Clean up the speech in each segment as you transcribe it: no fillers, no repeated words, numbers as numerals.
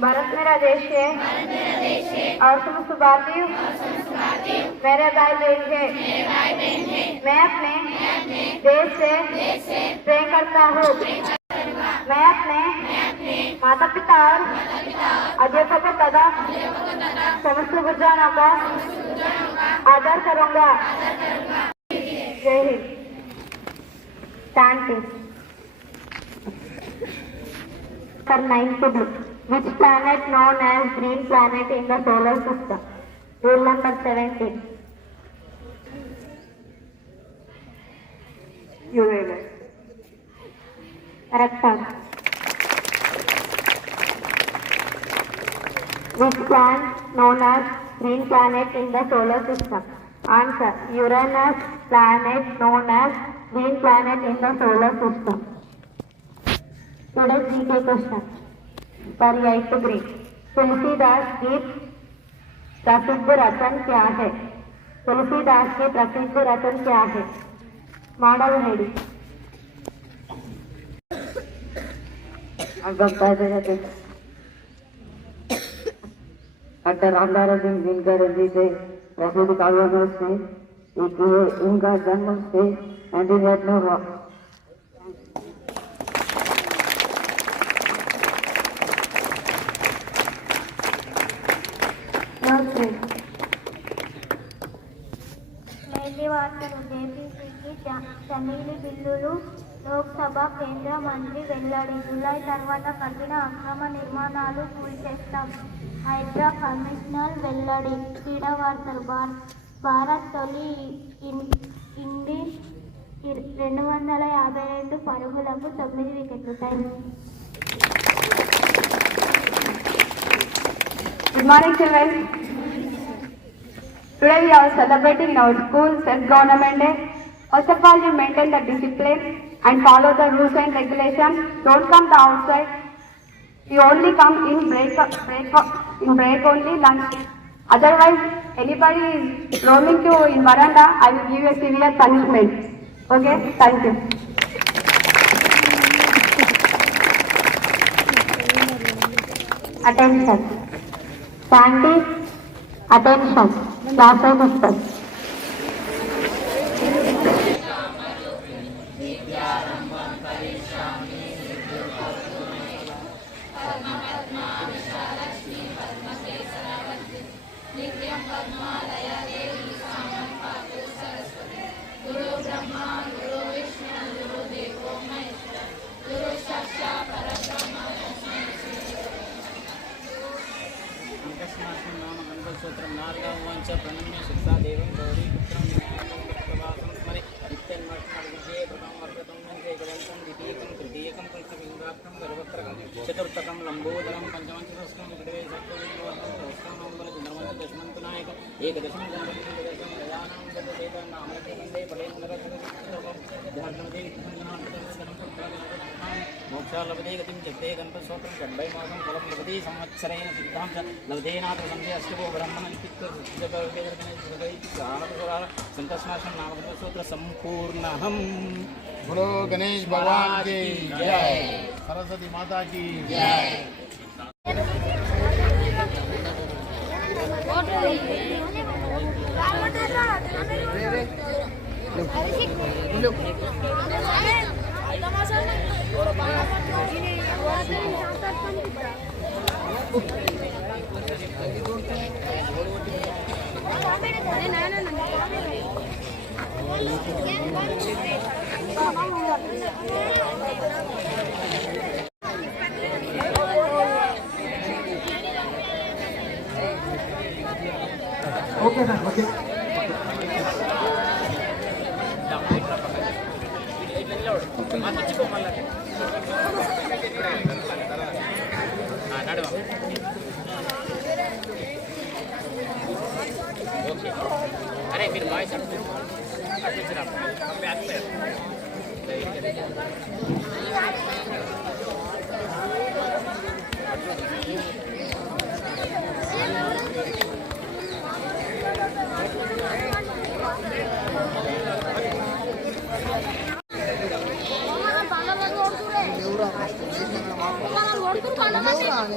भारत मेरा देश है और समस्त भारतीय मेरे भाई बहन है। मैं अपने देश से प्रेम करता हूँ। मैं अपने माता पिता और अध्यापकों तथा समस्त गुरुजनों का आदर करूँगा। जय हिंद। शांति। For 9 to blue. Which planet known as green planet in the solar system? Rule number 17. Uranus. Correct answer. Which planet known as green planet in the solar system? Answer. Uranus planet known as green planet in the solar system. Today's GK question. For 8th grade. Tulsidas की प्रसिद्ध रचन क्या है? तुलसीदास की प्रसिद्ध रचन क्या है? Model ready. Doctor Ramdas Singh Dinkar ji से प्रसिद्ध काव्यों से एक उनका जन्म से 1908 में हुआ। చమీలి బిల్లులు లోక్సభ కేంద్ర మంత్రి వెల్లడి. జూలై తర్వాత కఠిన అక్రమ నిర్మాణాలు కూల్చేస్తాం. హైడ్రా కమిషనర్ వెల్లడి. క్రీడా వార్తలు. భారత్ తొలి ఇన్నింగ్స్ 252 పరుగులకు 9 వికెట్లు. Time. Good morning, children. Today we are celebrating our school self-government day. First of all, you maintain the discipline and follow the rules and regulations. Don't come the outside. You only come in break only lunch. Otherwise, anybody is roaming to in veranda, I will give you a severe punishment. Okay? Thank you. Attention. Sandy, attention. Class of discuss. चतुर्थकं लंबोदरं पंचमं चतुष्कं दशमन्तनायक एकदशं गणपतिदशं प्रजानां गतदेवनामृतगन्धे मोक्षालभते गतिं जगते गणपतिस्तोत्रं षड्वैमासं फलं लभते संवत्सरेण सिद्धां च लभतेनाथ संशय अष्टभो ब्रह्मणं संतस्माशं नामस्तोत्र संपूर्णहम्। बोलो गणेश भगवान की जय, सरस्वती माता की जय। Okay, sir. Okay. अरे फिर बाइस देवरा This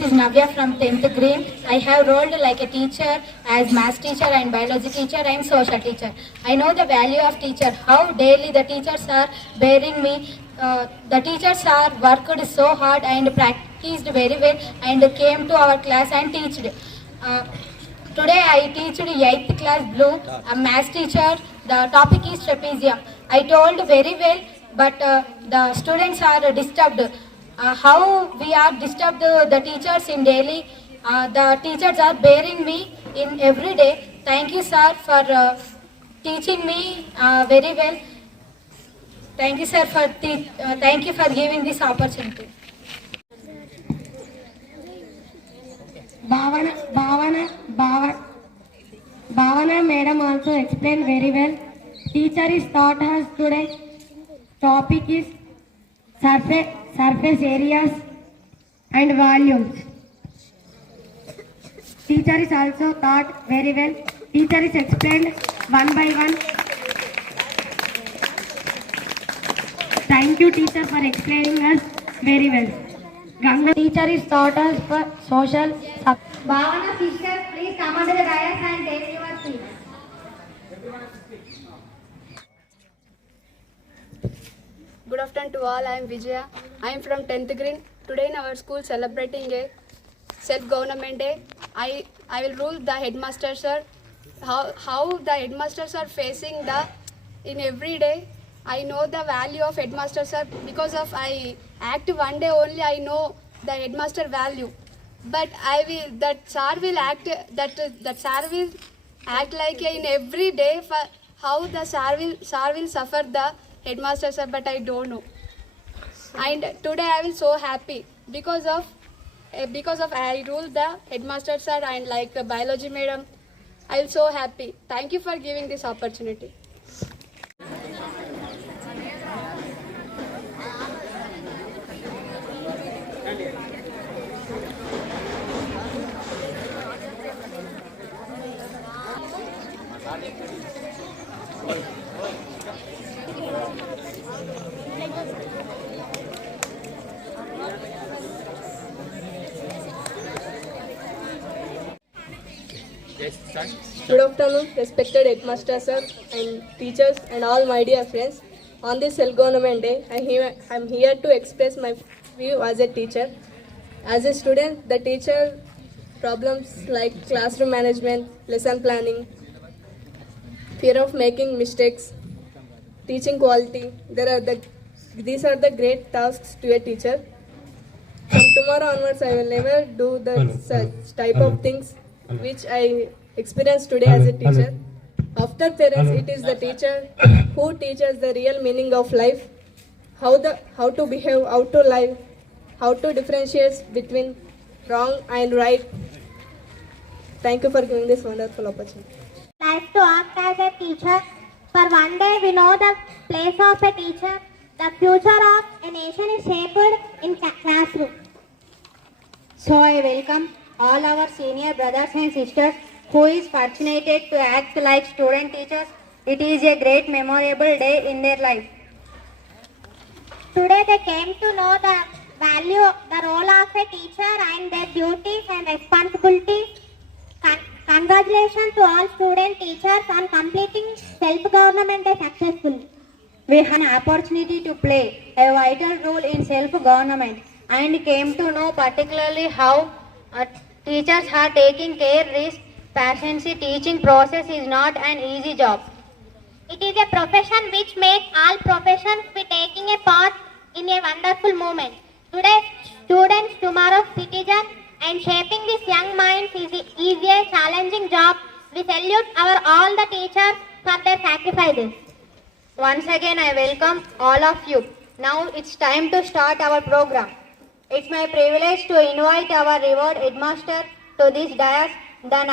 is Navya from 10th grade. I have rolled like a teacher as math teacher and biology teacher and social teacher. I know the value of teacher, how daily the teachers are bearing me. The teachers are worked so hard and practiced very well and came to our class and teached. Today I teached 8th class blue, a math teacher. The topic is trapezium. I told very well, but the students are disturbed. How we are disturbed the teachers in daily. The teachers are bearing me in every day. Thank you, sir, for teaching me very well. Thank you, sir, for thank you for giving this opportunity. Bhavana madam also explained very well. Teacher is taught us today. Topic is surface areas and volumes. Teacher is also taught very well. Teacher is explained one by one. Thank you, teacher, for explaining us very well. Ganga teacher is taught us for social. Bhavana sisters, please come onto the dais and take your seat. Good afternoon to all. I am Vijaya. I am from 10th grade. Today in our school celebrating a self-government day. I will rule the headmaster sir. How the headmasters are facing the in every day. I know the value of headmaster sir because of I act one day only. I know the headmaster value. But that sir will act like in every day for how the sir will suffer the headmaster sir, but I don't know. And today I will so happy because of I rule the headmaster sir and like biology madam. I will so happy. Thank you for giving this opportunity. Good afternoon, respected headmaster sir and teachers and all my dear friends. On this self-government day, I am here to express my view as a teacher. As a student, the teacher problems like classroom management, lesson planning, fear of making mistakes, teaching quality. These are the great tasks to a teacher. From tomorrow onwards, I will never do such type of things which I experienced today as a teacher. After parents, it is the teacher who teaches the real meaning of life, how to behave, how to live, how to differentiate between wrong and right. Thank you for giving this wonderful opportunity. Life to act as a teacher. For one day we know the place of a teacher. The future of a nation is shaped in classroom. So I welcome all our senior brothers and sisters who is fortunate to act like student teachers. It is a great memorable day in their life. Today they came to know the value, the role of a teacher and their duties and responsibilities. Congratulations to all student teachers on completing self-government day successfully. We had an opportunity to play a vital role in self-government and came to know particularly how teachers are taking care risk. Patiently teaching process is not an easy job. It is a profession which makes all professions be taking a part in a wonderful moment. Today, students, tomorrow's citizens, and shaping these young minds is a challenging job. We salute all the teachers for their sacrifices. Once again, I welcome all of you. Now it's time to start our program. It's my privilege to invite our revered headmaster to this dais, the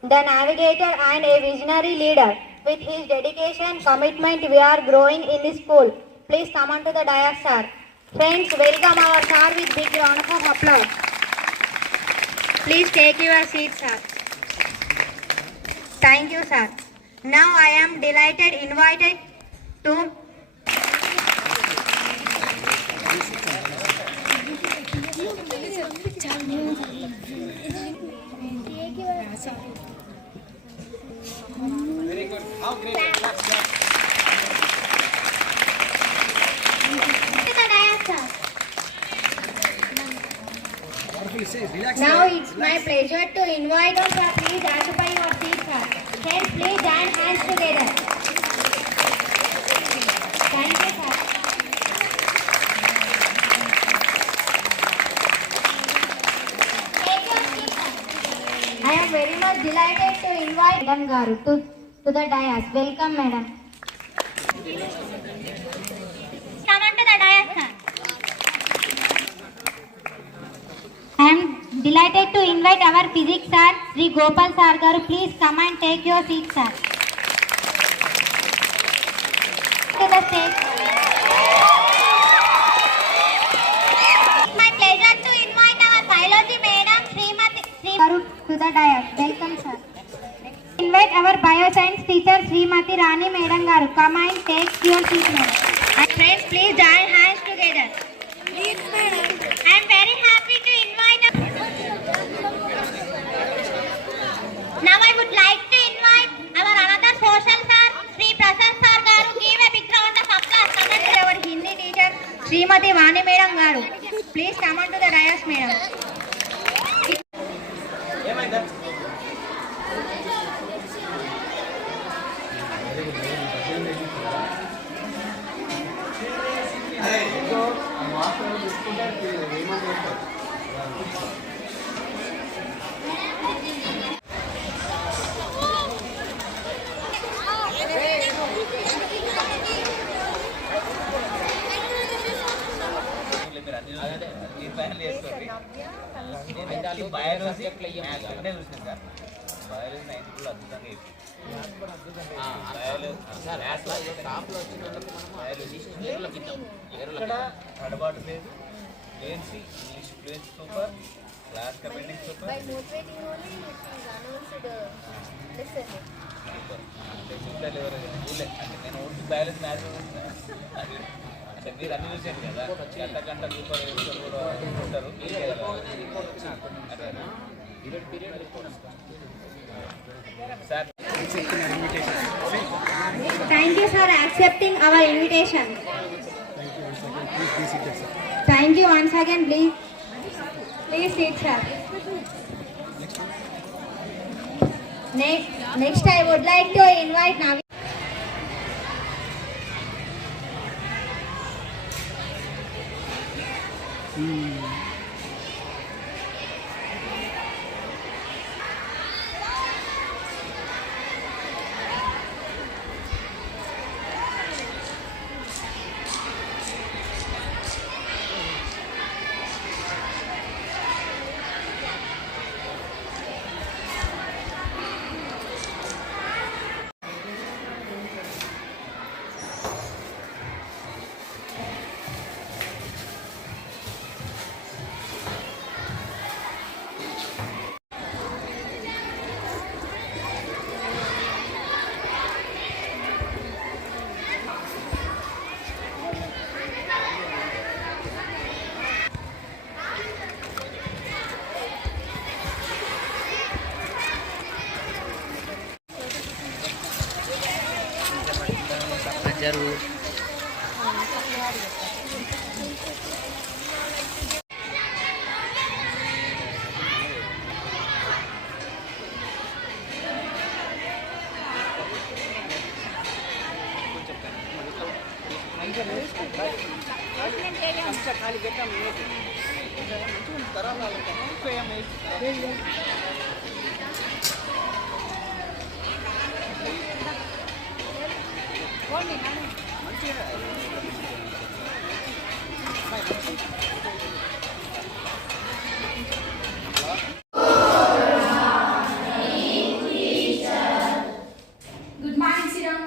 navigator and a visionary leader. With his dedication, commitment, we are growing in this school. Please come on to the dais, sir. Friends, welcome our sir with big round of applause. Please take your seats, sir. Thank you, sir. Now I am invited to Very good. How great. Clap, clap. Now it's my pleasure to invite you, sir. Please occupy your seat, sir. Friends, please join hands together. Thank you, sir. Take your seat, sir. I am very much delighted to invite Madam Garu to the dais. Welcome, Madam. Come on to the dais, sir. I am delighted to invite our physics sir, Sri Gopal sir garu. Please come and take your seat, sir. To the stage. My pleasure to invite our biology madam, Srimati Garu, to the dais. Welcome, sir. Invite our bioscience teacher, Srimati Rani madam garu. Come and take your seat, madam. And friends, please join hands together. Please, madam. I am very happy to invite. Now I would like to invite our another social sir, Sri Prasad sir garu. Give a big round of applause. Come on to our Hindi teacher, Srimati Vani madam garu. Please come on to the dais, madam. తడబాటు లేదు fluency English fluency super class commending super bye motivating only it is announced lesson super technical ఎవరు చూడలే అంటే నేను only biology maths అంటే మీరు అన్ని చూసారు కదా గంట సూపర్ కూడా ఉంటారు sir Thank you for accepting our invitation. Thank you once again. Please sit, sir. Next, I would like to invite Navi. జరుగు Good morning, Siram.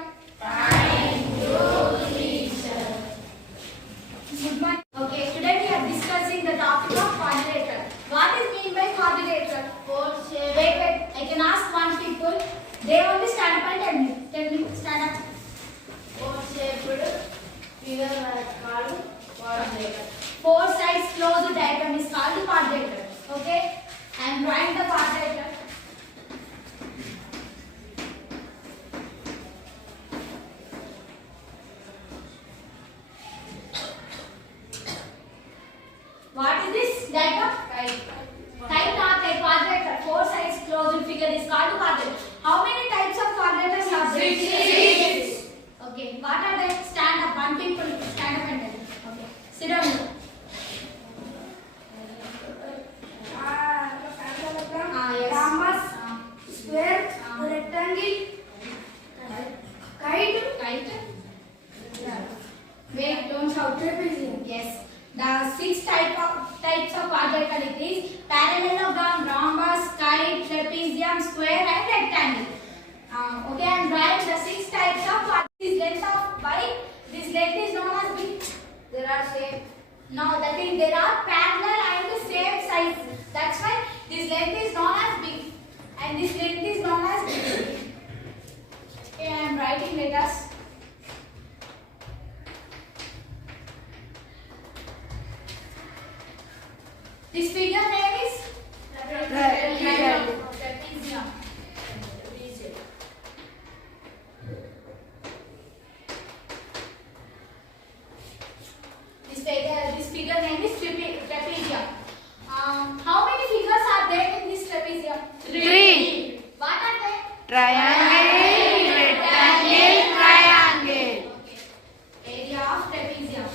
Good morning. Okay, today we are discussing the topic of quadrilateral. What is mean by quadrilateral? Four called quadrant. How many types of quadrilaterals are there? 6. Okay. What are they? Stand up. One people stand up and tell. Okay. Sit down. Yes. Rhombus, square, rectangle, kite. Wait, don't shout. Trapezium. Yes. The 6 types of quadrilateral it is parallelogram, rhombus, kite, trapezium, square and rectangle. Okay, I am drawing the 6 types of quadrilateral. This length of y, this length is known as b. There are same. No, that is there are parallel and same size. That's why this length is known as b and this length is known as b. Okay, I am writing letters. This figure name is trapezium. This figure name is trapezium. How many figures are there in this trapezium? 3. What are they? Triangle, rectangle, triangle. Okay. Area of trapezium.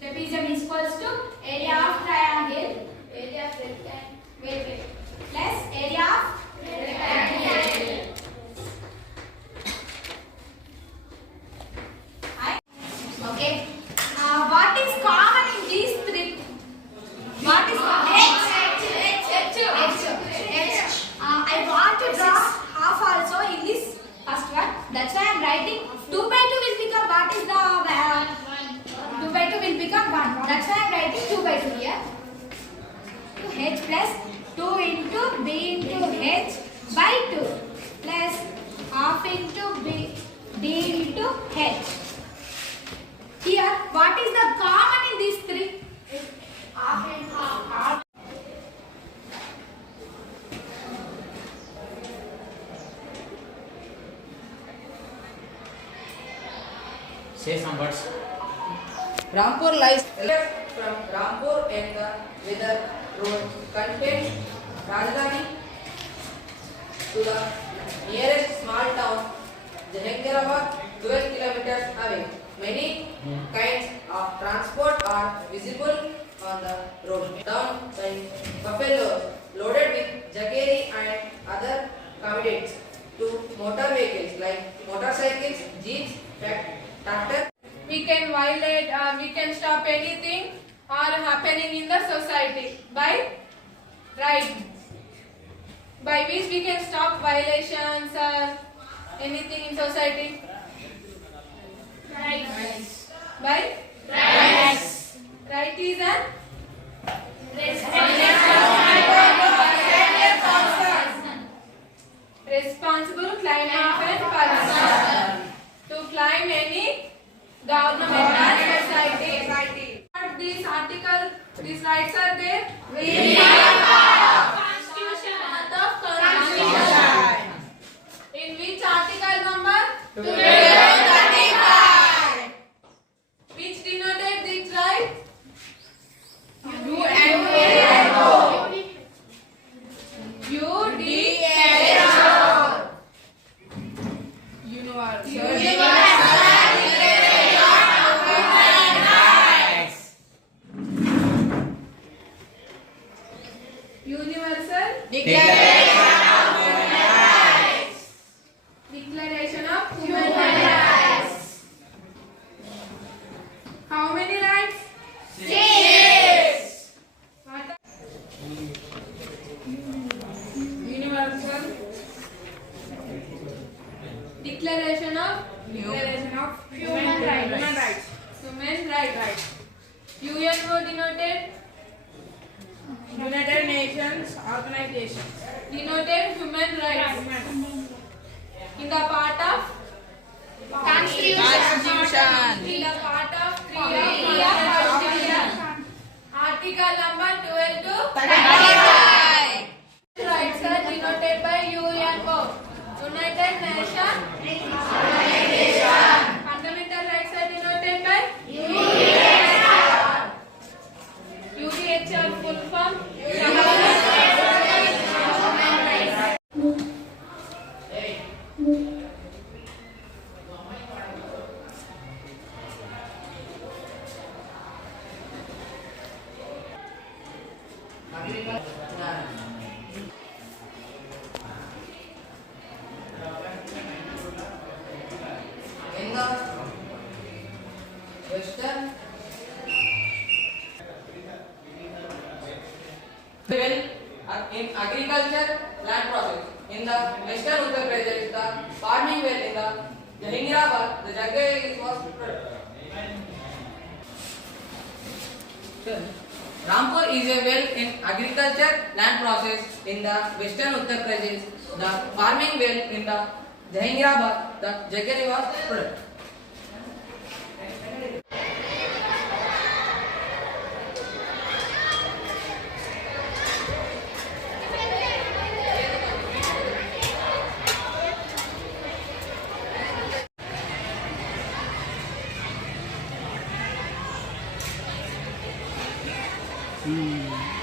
Trapezium is equals to area of triangle, area of rectangle, wait, plus area of rectangle. Okay. What is common in these 3? What is common? H. I want to draw half also in this first one. That's why I am writing 2 by 2 will become what is the 2 by 2 will become 1. That's why I am writing 2 by 2 here. To h plus 2 into b into h by 2 plus half into d into h. Here, what is the common in these 3? Half and half. Say some words. Rampur lies left from Rampur and the weather road contains Rajdhani to the nearest small town Jahangarabad 12 kilometers away. Many kinds of transport are visible on the road. Down by buffalo loaded with jaggery and other commodities to motor vehicles like motorcycles, jeeps, tractors. We can violate or we can stop anything or happening in the society by right, by which we can stop violations or anything in society. Right. By right. Right is an responsible climb of a person to climb any government or society. This article, these rights are there. We have Constitution of Constitution. In which article number? 1235. Which denoted this right? U and UDHO. Universal. Universal Declaration of Human Rights. How many rights? 6. What are Universal Declaration of Human Rights. Human rights. UNO denoted United Nations Organization. Denoted human rights. In the part of Constitution. In the part of 3 of Constitution. Article number 12 to 35. Rights are denoted by UNO. United Nations Organization. Fundamental rights are denoted by UNESCO. your full form? In the Western in agriculture land process. In the Western Uttar Pradesh, the farming well in the Jahangirabad, the Jagger was Rampur is a well in agriculture land process in the Western Uttar Pradesh. The farming well in the Jahangirabad, the Jagger was product. Hmm.